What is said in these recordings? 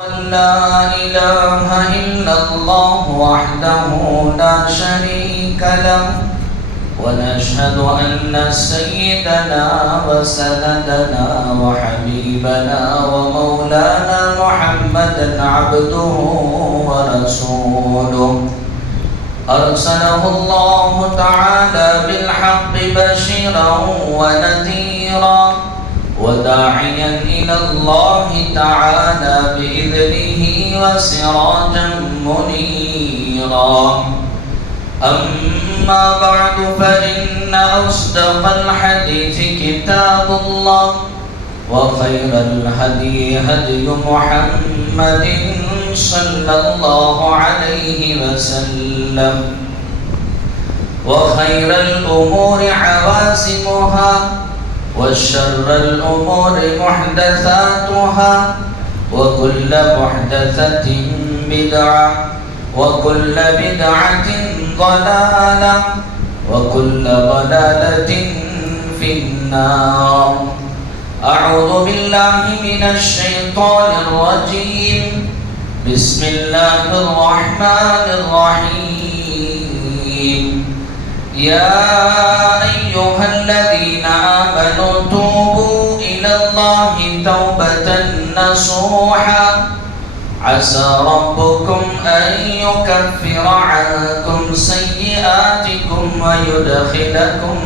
لا إله إلا الله وحده لا شريك له ونشهد أن سيدنا وسندنا وحبيبنا ومولانا محمدا عبده ورسوله أرسله الله تعالى بالحق بشيرا ونذيرا وداعيا إلى الله تعالى بإذنه وسراجا منيرا أما بعد فإن أصدق الحديث كتاب الله وخير الهدي هدي محمد صلى الله عليه وسلم وخير الأمور عوازمها وشر الأمور محدثاتها وكل محدثة بدعة وكل بدعة ضلالة وكل ضلالة في النار. أعوذ بالله من الشيطان الرجيم. بسم الله الرحمن الرحيم. يا أيها الذين آمنوا توبوا إلى الله توبة نصوحا عسى ربكم أن يكفر عنكم سيئاتكم ويدخلكم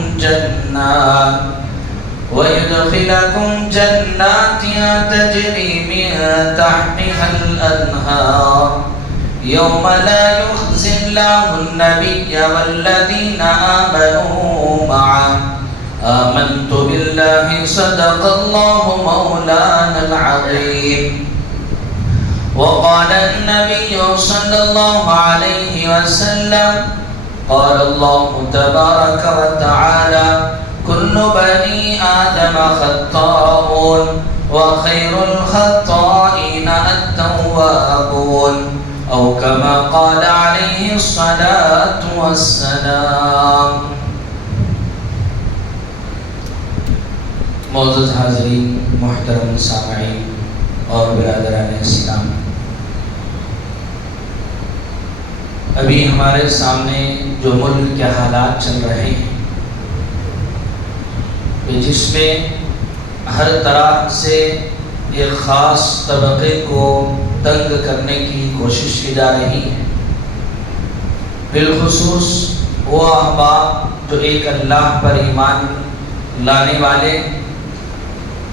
جنات تجري من تحتها الأنهار يوم لا يخزي الله النبي والذين آمنوا معه آمنت بالله صدق الله مولانا العظيم. وقال النبي صلى الله عليه وسلم قال الله تبارك وتعالى كل بني آدم خطاؤون وخير الخطائين التوابون أو كما قال عليه الصلاة والسلام. معزز حاضرین، محترم سامعین اور برادران اسلام، ابھی ہمارے سامنے جو ملک کے حالات چل رہے ہیں جس میں ہر طرح سے ایک خاص طبقے کو تنگ کرنے کی کوشش کی جا رہی ہے، بالخصوص وہ احباب جو ایک اللہ پر ایمان لانے والے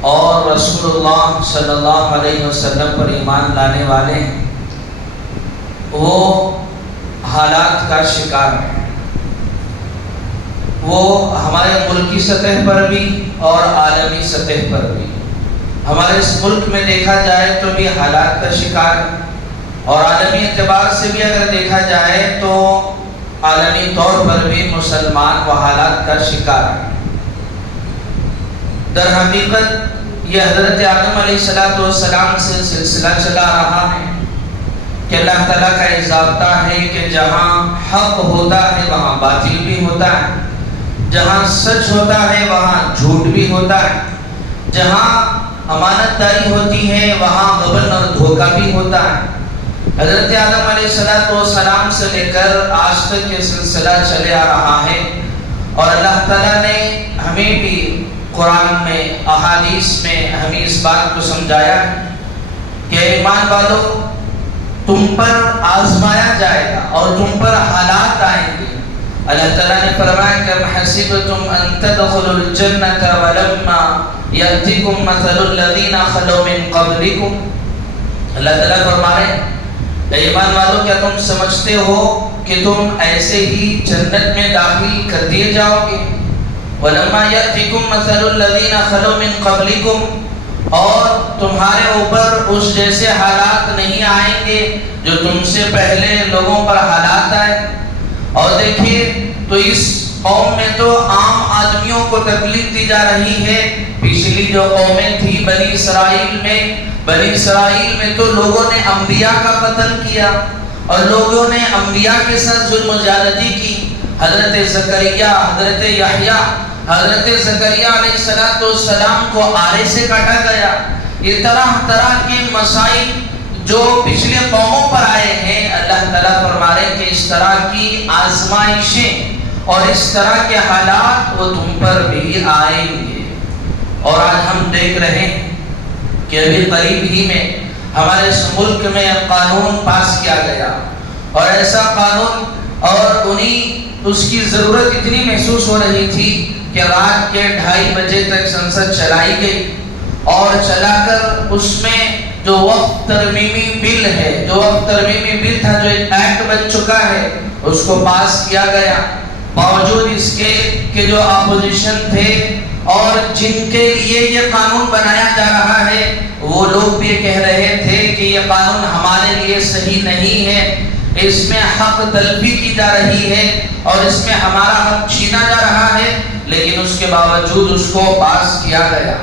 اور رسول اللہ صلی اللہ علیہ وسلم پر ایمان لانے والے ہیں، وہ حالات کا شکار ہیں. وہ ہمارے ملکی سطح پر بھی اور عالمی سطح پر بھی، ہمارے اس ملک میں دیکھا جائے تو بھی حالات کا شکار ہے، اور عالمی اعتبار سے بھی اگر دیکھا جائے تو عالمی طور پر بھی مسلمان وہ حالات کا شکار ہے. در حقیقت یہ حضرت آدم علیہ السلام سے سلسلہ چلا رہا ہے کہ اللہ تعالیٰ کا یہ ضابطہ ہے کہ جہاں حق ہوتا ہے وہاں باطل بھی ہوتا ہے، جہاں سچ ہوتا ہے وہاں جھوٹ بھی ہوتا ہے، جہاں امانت داری ہوتی ہے وہاں غبن اور دھوکہ بھی ہوتا ہے. حضرت آدم علیہ السلام سے لے کر آج تک یہ سلسلہ چلے آ رہا ہے، اور اللہ تعالیٰ نے ہمیں بھی قرآن میں احادیث میں ہمیں اس بات کو سمجھایا کہ ایمان والو تم پر آزمایا جائے گا اور تم پر حالات آئیں گے. اللہ تعالیٰ نے فرمایا کہ حسبتم ان تدخلوا الجنة ولما يأتكم مثل الذين خلوا من قبلكم. اللہ تعالیٰ فرما رہے ہیں ایمان والو کیا تم سمجھتے ہو کہ تم ایسے ہی جنت میں داخل کر دیے جاؤ گے؟ وَلَمَّا يَأْتِكُمْ مَثَلُ الَّذِينَ خَلَوْا مِنْ قَبْلِكُمْ، اور تمہارے اوپر اس جیسے حالات نہیں آئیں گے جو تم سے پہلے لوگوں پر حالات آئے. اور دیکھیے تو اس قوم میں تو عام آدمیوں کو تکلیف دی جا رہی ہے. پچھلی جو قومیں تھی بنی اسرائیل میں تو لوگوں نے انبیاء کا قتل کیا اور لوگوں نے انبیاء کے ساتھ ظلم و زیادتی کی. حضرت زکریا، حضرت یحییٰ، حضرت زکریا علیہ السلام کو آرے سے کاٹا گیا. یہ طرح طرح کے مسائل جو پچھلے قوموں پر آئے ہیں، اللہ تعالیٰ فرما رہے ہیں کہ اس طرح کی آزمائشیں اور اس طرح کے حالات وہ تم پر بھی آئیں گے۔ اور آج ہم دیکھ رہے ہیں کہ ابھی قریب ہی میں ہمارے اس ملک میں قانون پاس کیا گیا، اور ایسا قانون، اور اس کی ضرورت اتنی محسوس ہو رہی تھی کہ رات کے 2:30 بجے تک سنسد چلائی گئی، اور چلا کر اس میں جو وقت ترمیمی بل ہے، جو وقت ترمیمی بل تھا، جو ایک ایکٹ بن چکا ہے، اس کو پاس کیا گیا، باوجود اس کے کہ جو اپوزیشن تھے اور جن کے لیے یہ قانون بنایا جا رہا ہے، وہ لوگ بھی کہہ رہے تھے کہ یہ قانون ہمارے لیے صحیح نہیں ہے، اس میں حق طلبی کی جا رہی ہے اور اس میں ہمارا حق چھینا جا رہا ہے، لیکن اس کے باوجود اس کو پاس کیا گیا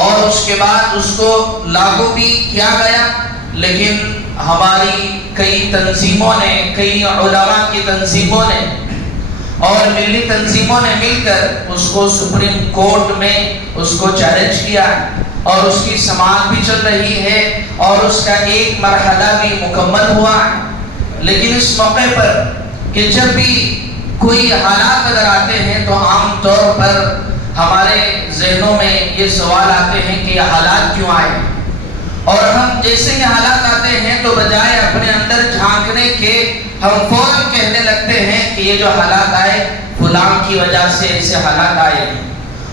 اور اس کے بعد اس کو لاگو بھی کیا گیا۔ لیکن ہماری کئی تنظیموں نے، کئی علماء کی تنظیموں نے اور ملی تنظیموں نے مل کر اس کو سپریم کورٹ میں اس کو چیلنج کیا، اور اس کی سماعت بھی چل رہی ہے اور اس کا ایک مرحلہ بھی مکمل ہوا۔ لیکن اس موقع پر کہ جب بھی کوئی حالات اگر آتے ہیں تو عام طور پر ہمارے ذہنوں میں یہ سوال آتے ہیں کہ یہ حالات کیوں آئے، اور ہم جیسے یہ حالات آتے ہیں تو بجائے اپنے اندر جھانکنے کے ہم فوراً کہنے لگتے ہیں کہ یہ جو حالات آئے فلاں کی وجہ سے ایسے حالات آئے ہیں،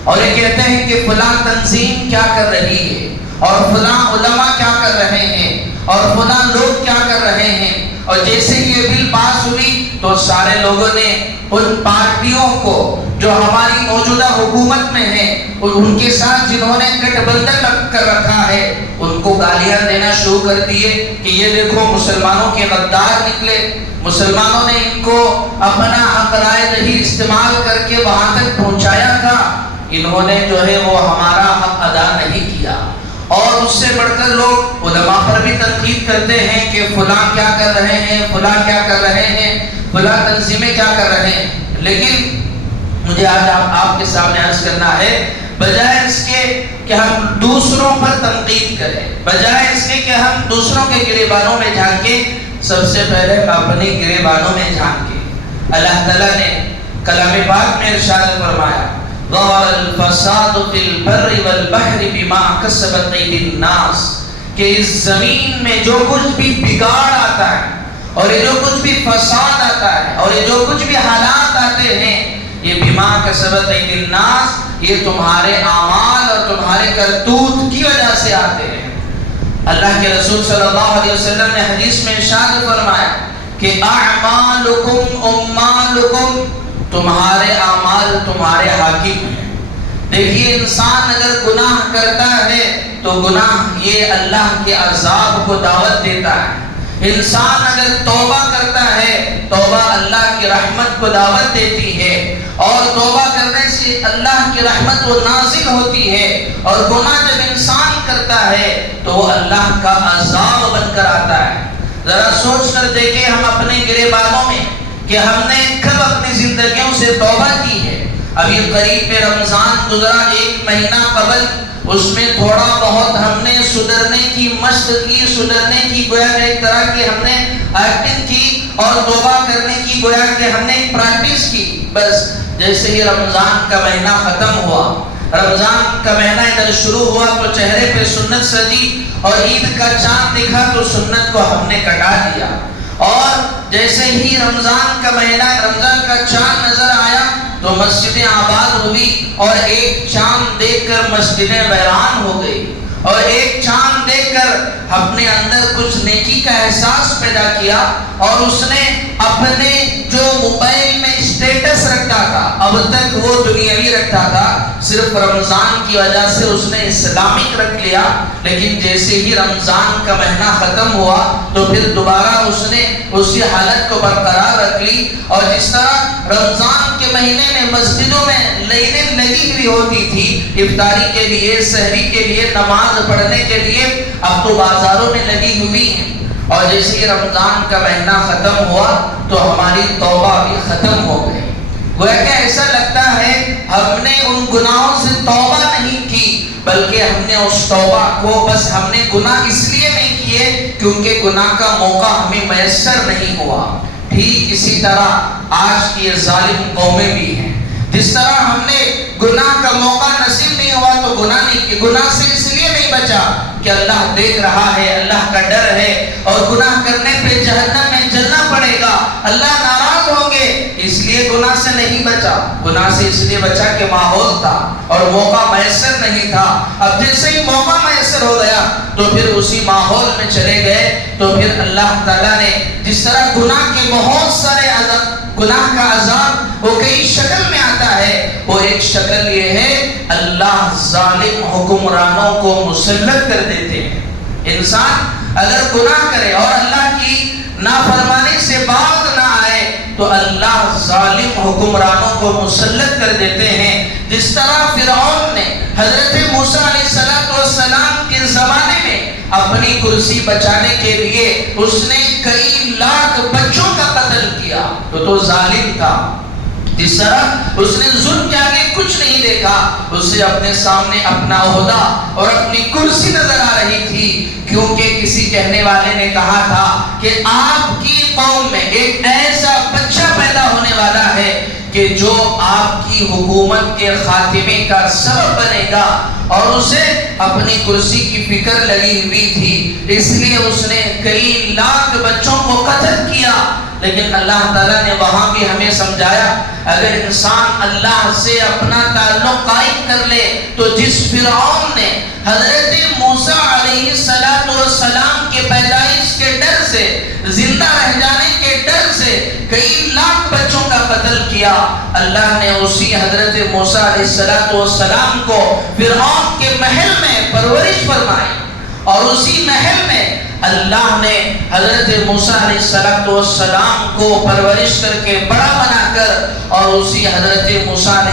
اور یہ کہتے ہیں کہ فلاں تنظیم کیا کر رہی ہے، اور فلاں علماء کیا کر رہے ہیں، اور فلاں لوگ کیا کر رہے ہیں۔ اور جیسے یہ بل پاس ہوئی تو سارے لوگوں نے ان پارٹیوں کو جو ہماری موجودہ حکومت میں ہیں، ان کے ساتھ جنہوں نے گٹھ بندھن کر رکھا ہے، ان کو گالیاں دینا شروع کر دیے کہ یہ دیکھو مسلمانوں کے غدار نکلے، مسلمانوں نے ان کو اپنا حق رائے دہی استعمال کر کے وہاں تک پہنچایا تھا، انہوں نے جو ہے وہ ہمارا حق ادا نہیں کیا۔ اور اس سے بڑھ کر لوگ علماء پر بھی تنقید کرتے ہیں کہ فلاں کیا کر رہے ہیں، فلاں کیا کر رہے ہیں، فلاں تنظیمیں کیا کر رہے ہیں۔ لیکن مجھے آج آپ کے سامنے عرض کرنا ہے، بجائے اس کے کہ ہم دوسروں پر تنقید کریں، بجائے اس کے کہ ہم دوسروں کے گریبانوں میں جھانکیں، سب سے پہلے اپنے گریبانوں میں جھانکیں۔ اللہ تعالیٰ نے کلام پاک میں ارشاد فرمایا، ظہر الفساد فی البر والبحر بما کسبت ایدی الناس، کہ اس زمین میں جو کچھ بھی بگاڑ آتا ہے اور یہ جو کچھ بھی فساد آتا ہے اور یہ جو کچھ بھی حالات آتے ہیں، یہ بما کسبت ایدی الناس، یہ تمہارے اعمال اور تمہارے کرتوت کی وجہ سے آتے ہیں۔ اللہ کے رسول صلی اللہ علیہ وسلم نے حدیث میں ارشاد فرمایا کہ اعمالکم امالکم، تمہارے اعمال تمہارے حاکم ہیں۔ دیکھیے انسان اگر گناہ کرتا ہے تو گناہ یہ اللہ کے عذاب کو دعوت دیتا ہے، انسان اگر توبہ کرتا ہے توبہ اللہ کی رحمت کو دعوت دیتی ہے، اور توبہ کرنے سے اللہ کی رحمت وہ نازل ہوتی ہے، اور گناہ جب انسان کرتا ہے تو وہ اللہ کا عذاب بن کر آتا ہے۔ ذرا سوچ کر دیکھیں ہم اپنے گریبانوں میں کہ ہم نے کب اپنی زندگیوں سے توبہ کی ہے۔ ابھی قریب میں رمضان گزرا، 1 مہینہ قبل، اس میں تھوڑا بہت ہم نے سدھرنے کی مشق کی، سدھرنے کی گویا کہ ایک طرح کی ہم نے ایکٹنگ کی، اور توبہ کرنے کی گویا کہ ہم نے ایک پریکٹس کی۔ بس جیسے ہی رمضان کا مہینہ ختم ہوا، رمضان کا مہینہ ادھر شروع ہوا تو چہرے پہ سنت سجی اور عید کا چاند دکھا تو سنت کو ہم نے کٹا دیا، اور جیسے ہی رمضان کا مہینہ، رمضان کا چاند نظر آیا تو مسجدیں آباد ہوئی، اور ایک چاند دیکھ کر مسجدیں ویران ہو گئی، اور ایک چاند دیکھ کر اپنے اندر کچھ نیکی کا احساس پیدا کیا، اور اس نے اپنے جو موبائل میں اسٹیٹس رکھتا تھا، اب تک وہ دنیاوی رکھتا تھا، صرف رمضان کی وجہ سے اس نے اسلامک رکھ لیا، لیکن جیسے ہی رمضان کا مہینہ ختم ہوا تو پھر دوبارہ اس نے اسی حالت کو برقرار رکھ لی۔ اور جس طرح رمضان کے مہینے میں مسجدوں میں لائنیں لگی ہوئی ہوتی تھی افطاری کے لیے، سحری کے لیے، نماز پڑھنے کے لیے، اب تو بازاروں میں لگی ہوئی ہیں، اور جیسے ہی رمضان کا مہینہ ختم ہوا تو ہماری توبہ بھی ختم ہو گئی۔ گویا کہ ایسا لگتا ہے ہم نے ان گناہوں سے توبہ نہیں کی، بلکہ ہم نے اس توبہ کو، بس ہم نے گناہ اس لیے نہیں کیے لیے کیونکہ گناہ کا موقع ہمیں میسر نہیں ہوا۔ ٹھیک اسی طرح آج کی یہ ظالم قومیں بھی ہیں، جس طرح ہم نے گناہ کا موقع نصیب نہیں ہوا تو گناہ سے اس لیے نہیں بچا کہ اللہ دیکھ رہا ہے، اللہ کا ڈر ہے اور گناہ کرنے پہ جہنم میں جلنا پڑے گا، اللہ ناراض ہوں گے، اس لیے گناہ سے نہیں بچا۔ گناہ سے اس لیے بچا کہ ماحول تھا اور موقع میسر نہیں تھا۔ اب جیسے ہی موقع میسر ہو گیا تو پھر اسی ماحول میں چلے گئے، تو پھر اللہ تعالیٰ نے جس طرح گناہ کے بہت سارے گناہ کا عذاب وہ کئی شکل میں آتا ہے، وہ ایک شکل یہ ہے اللہ ظالم حکمرانوں کو مسلط کر دیتے ہیں۔ انسان اگر گناہ کرے اور اللہ کی نافرمانی سے باز نہ آئے تو اللہ ظالم حکمرانوں کو مسلط کر دیتے ہیں، جس طرح فرعون نے حضرت موسیٰ علیہ السلام کے زمانے میں اپنی کرسی بچانے کے لیے اس نے کئی لاکھ بچوں کا قتل کیا، تو ظالم تھا۔ جس طرح اس نے ظلم کے آگے کچھ نہیں دیکھا، اسے اپنے سامنے اپنا عہدہ اور اپنی کرسی نظر آ رہی تھی، کیونکہ کسی کہنے والے نے کہا تھا کہ آپ کی قوم میں ایک ایسا بچہ پیدا ہونے والا ہے کہ جو آپ کی حکومت کے خاتمے کا سبب بنے گا، اور اسے اپنی کرسی کی فکر لگی ہوئی تھی، اس لیے اس نے کئی لاکھ بچوں کو قتل کیا۔ لیکن اللہ تعالیٰ نے وہاں بھی ہمیں سمجھایا اگر انسان اللہ سے اپنا تعلق قائم کر لے تو جس فرعون نے حضرت موسیٰ علیہ السلام کے پیدائش کے ڈر سے، زندہ رہ جانے کے ڈر سے کئی لاکھ بچوں کا قتل کیا، اللہ نے اسی حضرت موسیٰ علیہ السلام کو فرعون کے محل میں پرورش فرمائی، اور اسی محل میں اللہ نے حضرت موسیٰ علیہ السلام کو پرورش کر کے بڑا بنا کر، اور اسی حضرت موسیٰ علیہ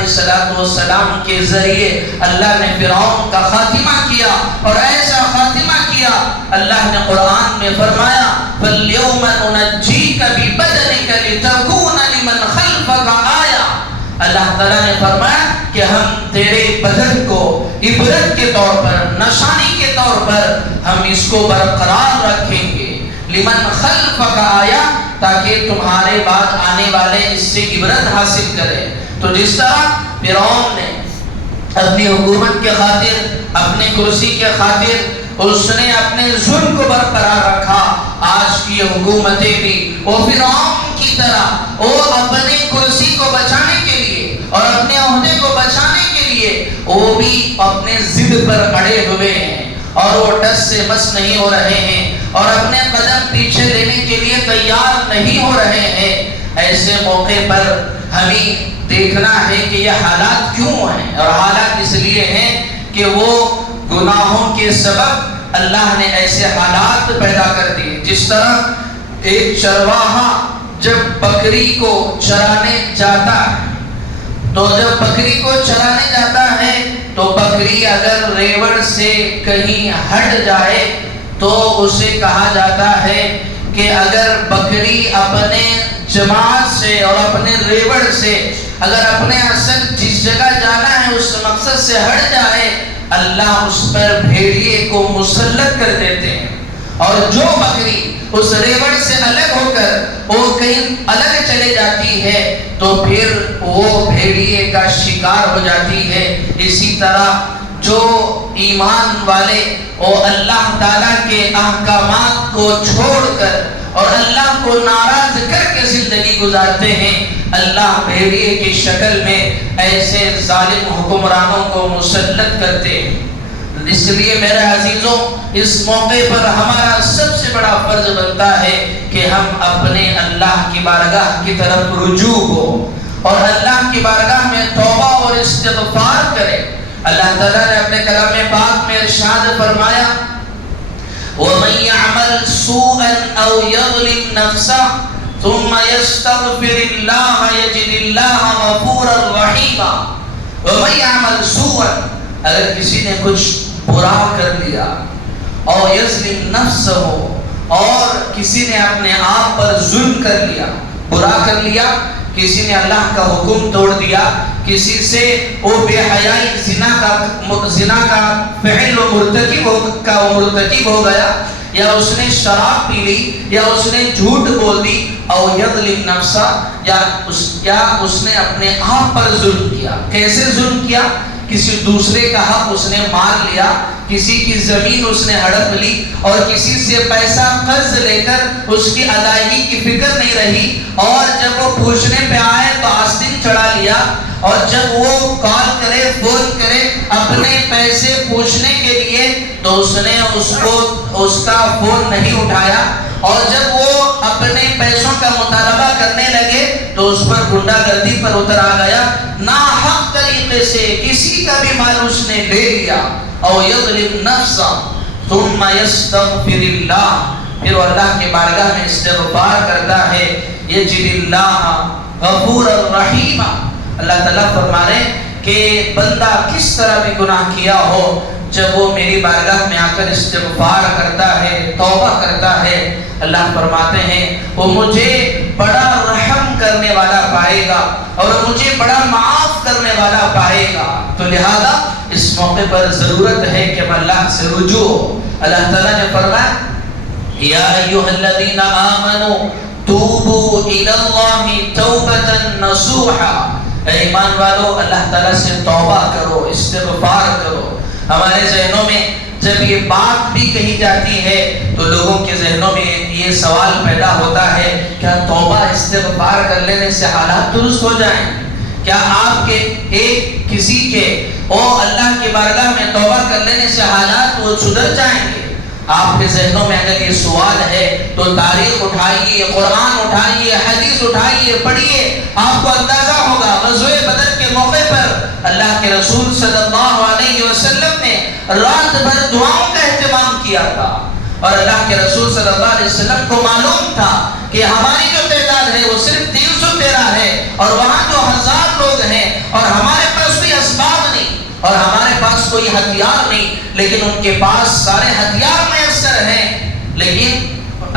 السلام کے ذریعے اللہ نے فرعون کا خاتمہ کیا، اور ایسا خاتمہ کیا اللہ نے قرآن میں فرمایا فَالْيَوْمَ نُنَجِّيكَ بِبَدَنِكَ لِتَكُونَ لِمَنْ خَلْفَكَ آیَةً۔ اللہ تعالیٰ نے فرمایا کہ ہم تیرے بدن کو عبرت کے طور پر، نشانی کے طور پر ہم اس کو برقرار رکھیں گے، لمن خلفک آیا، تاکہ تمہارے بعد آنے والے اس سے عبرت حاصل کریں۔ تو جس طرح فرعون نے اپنی حکومت کے خاطر، اپنے کرسی کے خاطر اس نے اپنے ظلم کو برقرار رکھا، آج کی حکومتیں بھی وہ فرعون کی طرح وہ اپنے کرسی کو بچانے کے لیے اور اپنے عہدے کو بچانے کے لیے وہ بھی اپنے ضد پر اڑے ہوئے ہیں، اور وہ ٹس سے مس نہیں ہو رہے ہیں، اور اپنے قدم پیچھے لینے کے لیے تیار نہیں ہو رہے ہیں۔ ایسے موقع پر ہمیں دیکھنا ہے کہ یہ حالات کیوں ہیں، اور حالات اس لیے ہیں کہ وہ گناہوں کے سبب اللہ نے ایسے حالات پیدا کر دیے۔ جس طرح ایک چرواہا جب بکری کو چرانے جاتا ہے، تو جب بکری کو چرانے جاتا ہے تو بکری اگر ریوڑ سے کہیں ہٹ جائے تو اسے کہا جاتا ہے کہ اگر بکری اپنے جماعت سے اور اپنے ریوڑ سے اگر اپنے اصل جس جگہ جانا ہے اس مقصد سے ہٹ جائے، اللہ اس پر بھیڑیے کو مسلط کر دیتے ہیں، اور جو بکری اس ریوڑ سے الگ ہو کر وہ کہیں الگ چلے جاتی ہے تو پھر وہ بھیڑیے کا شکار ہو جاتی ہے۔ اسی طرح جو ایمان والے وہ اللہ تعالیٰ کے احکامات کو چھوڑ کر اور اللہ کو ناراض کر کے زندگی گزارتے ہیں، اللہ بھیڑیے کی شکل میں ایسے ظالم حکمرانوں کو مسلط کرتے ہیں۔ اس لیے میرے عزیزوں، اس موقع پر ہمارا سب سے بڑا فرض بنتا ہے کہ ہم اپنے اللہ کی بارگاہ کی طرف رجوع ہو اور اللہ کی بارگاہ میں توبہ اور استغفار کریں۔ اللہ تعالیٰ نے اپنے کلام پاک میں ارشاد فرمایا وَمَن يَعْمَلْ سُوءًا أَوْ يَظْلِمْ نَفْسَهُ ثُمَّ يَسْتَغْفِرِ اللَّهَ يَجِدِ اللَّهَ غَفُورًا رَحِيمًا۔ وَمَن يَعْمَلْ سُوءًا، اگر کسی نے کچھ برا کر لیا، اور یظلم نفسہ، اور کسی نے اپنے آپ پر ظلم کر لیا، برا کر لیا، کسی نے اللہ کا حکم توڑ دیا، کسی سے وہ بے حیائی زنا کا فعل مرتکب ہو گیا، یا اس نے شراب پی لی یا اس نے جھوٹ بول دی او یظلم نفسا یا اس نے اپنے آپ پر ظلم کیا. کیسے ظلم کیا؟ کسی دوسرے کا حق اس نے مار لیا, کسی کی زمین اس نے ہڑپ لی اور کسی سے پیسہ قرض لے کر اس کی ادائیگی کی فکر نہیں رہی, اور جب وہ پوچھنے پہ آئے تو آستین چڑھا لیا, اور جب وہ کال کرے فون کرے اپنے پیسے پوچھنے کے لیے تو اس نے اس کا فون نہیں اٹھایا, اور جب وہ اپنے پیسوں کا مطالبہ کرنے لگے تو اس پر غنڈہ گردی پر اتر آ گیا, ناحق طریقے سے کسی کا بھی مال اس نے لے لیا. او یظلم نفسا ثم یستغفر اللہ, پھر وہ اللہ کے بارگاہ میں استغفار کرتا ہے, یجد اللہ غفور الرحیم. اللہ تعالیٰ فرما رہے کہ بندہ کس طرح بھی گناہ کیا ہو, جب وہ میری بارگاہ میں آ کر استغفار کرتا ہے, توبہ کرتا ہے, اللہ فرماتے ہیں وہ مجھے بڑا رحم کرنے والا پائے گا اور مجھے بڑا معاف کرنے والا پائے گا. تو لہذا اس موقع پر ضرورت ہے کہ ہم اللہ سے رجوع ہو. اللہ تعالیٰ نے فرمایا یا ایھا الذین آمنوا توبوا الی اللہ توبۃ نصوحا, اے ایمان والو اللہ تعالیٰ سے توبہ کرو, استغفار کرو. ہمارے ذہنوں میں جب یہ بات بھی کہی جاتی ہے تو لوگوں کے ذہنوں میں یہ سوال پیدا ہوتا ہے, کیا توبہ استغفار کر لینے سے حالات درست ہو جائیں؟ کیا آپ کے ایک کسی کے اللہ کی بارگاہ میں توبہ کر لینے سے حالات وہ سدھر جائیں گے؟ آپ کے ذہنوں میں اگر یہ سوال ہے تو تاریخ اٹھائیے, قرآن اٹھائیے, حدیث اٹھائیے, پڑھیے, آپ کو اندازہ ہوگا غزوہ بدر کے موقع پر اللہ کے رسول صلی اللہ علیہ وسلم نے رات بھر دعاؤں کا اہتمام کیا تھا, اور اللہ کے رسول صلی اللہ علیہ وسلم کو معلوم تھا کہ ہماری جو تعداد ہے وہ صرف 313 ہے, اور وہاں جو 1000 لوگ ہیں, اور ہمارے پاس کوئی اسباب نہیں اور ہمارے پاس کوئی ہتھیار نہیں, لیکن ان کے پاس سارے ہتھیار میسر ہیں. لیکن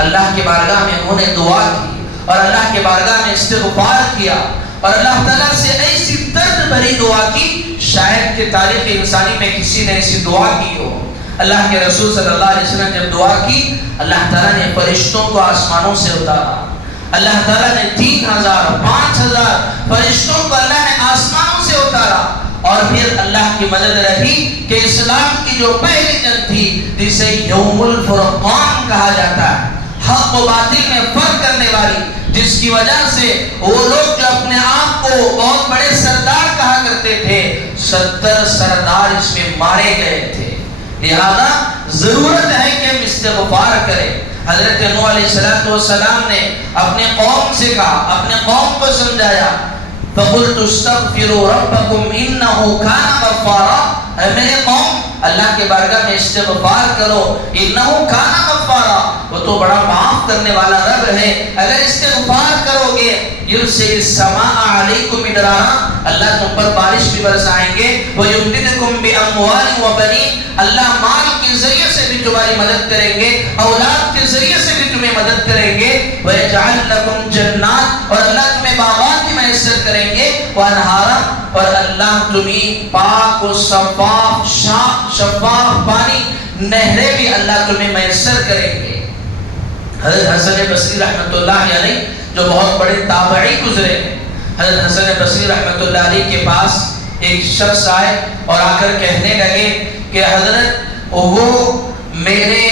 اللہ کے بارگاہ میں انہوں نے دعا کی اور اللہ کے بارگاہ میں استغفار کیا اور اللہ تعالیٰ سے ایسی درد بھری دعا کی شاید کہ تاریخ انسانی میں کسی نے ایسی دعا کی ہو. اللہ کے رسول صلی اللہ علیہ وسلم جب دعا کی, اللہ تعالیٰ نے فرشتوں کو آسمانوں سے اتارا. اللہ تعالیٰ نے 3000 5000 فرشتوں کو اللہ نے آسمانوں سے اتارا, اور پھر اللہ کی مدد رہی کہ اسلام کی جو پہلی جنگ تھی جسے یوم الفرقان کہا جاتا ہے, حق و باطل میں فرق کرنے والی, جس کی وجہ سے وہ لوگ جو اپنے آپ کو بہت بڑے سردار کہا کرتے تھے, 70 سردار اس میں مارے گئے تھے. لہذا ضرورت ہے کہ ہم استغفار کریں. حضرت نوح علیہ السلام نے اپنے قوم سے کہا, اپنے قوم کو سمجھایا, فَقُلْتُ اسْتَغْفِرُوا رَبَّكُمْ إِنَّهُ كَانَ غَفَّارًا, اے میرے قوم اللہ کے بارگاہ میں استغفار کرو, إِنَّهُ كَانَ غَفَّارًا, وہ تو بڑا معاف کرنے والا رب ہے. اگر استغفار کرو گے يُرْسِلِ السَّمَاءَ عَلَيْكُمْ مِدْرَارًا, اللہ تم پر بارش بھی برسائیں گے. وَيُمْدِدْكُمْ بِأَمْوَالٍ وَبَنِينَ, اللہ مال کے ذریعے سے بھی تمہاری مدد کریں گے, اولاد کے ذریعے سے بھی تمہیں مدد کریں گے. وَيَجْعَلْ لَكُمْ جَنَّاتٍ, اور اللہ تمہیں باغات بھی میسر کریں گے. وَأَنْهَارًا, اور اللہ تمہیں پاک و شفاف پانی, نہریں بھی اللہ تمہیں میسر کریں گے. حضرت حسن بصری رحمۃ اللہ علیہ جو بہت بڑے تابعی گزرے ہیں, حضرت حسن بصری رحمۃ اللہ علیہ کے پاس ایک شخص آئے اور آ کر کہنے لگے کہ حضرت وہ میرے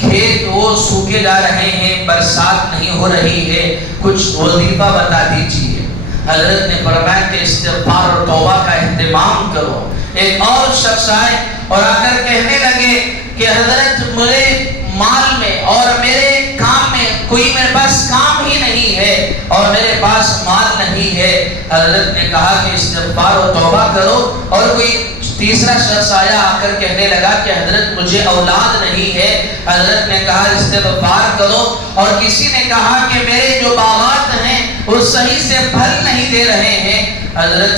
کھیت وہ سوکھے جا رہے ہیں, برسات نہیں ہو رہی ہے, کچھ وظیفہ بتا دیجیے. حضرت نے فرمایا کہ استغفار اور توبہ کا اہتمام کرو. ایک اور شخص آئے اور آ کر کہنے لگے کہ حضرت میرے مال میں اور میرے کام میں کوئی میرے پاس کام ہی نہیں ہے اور میرے پاس مال نہیں ہے. حضرت نے کہا کہ استغفار و توبہ کرو. اور کوئی تیسرا شخص آیا, آ کر کہنے لگا کہ حضرت مجھے اولاد نہیں ہے. حضرت نے کہا استغفار کرو. اور کسی نے کہا کہ میرے جو باغات ہیں وہ صحیح سے پھل نہیں دے رہے ہیں. حضرت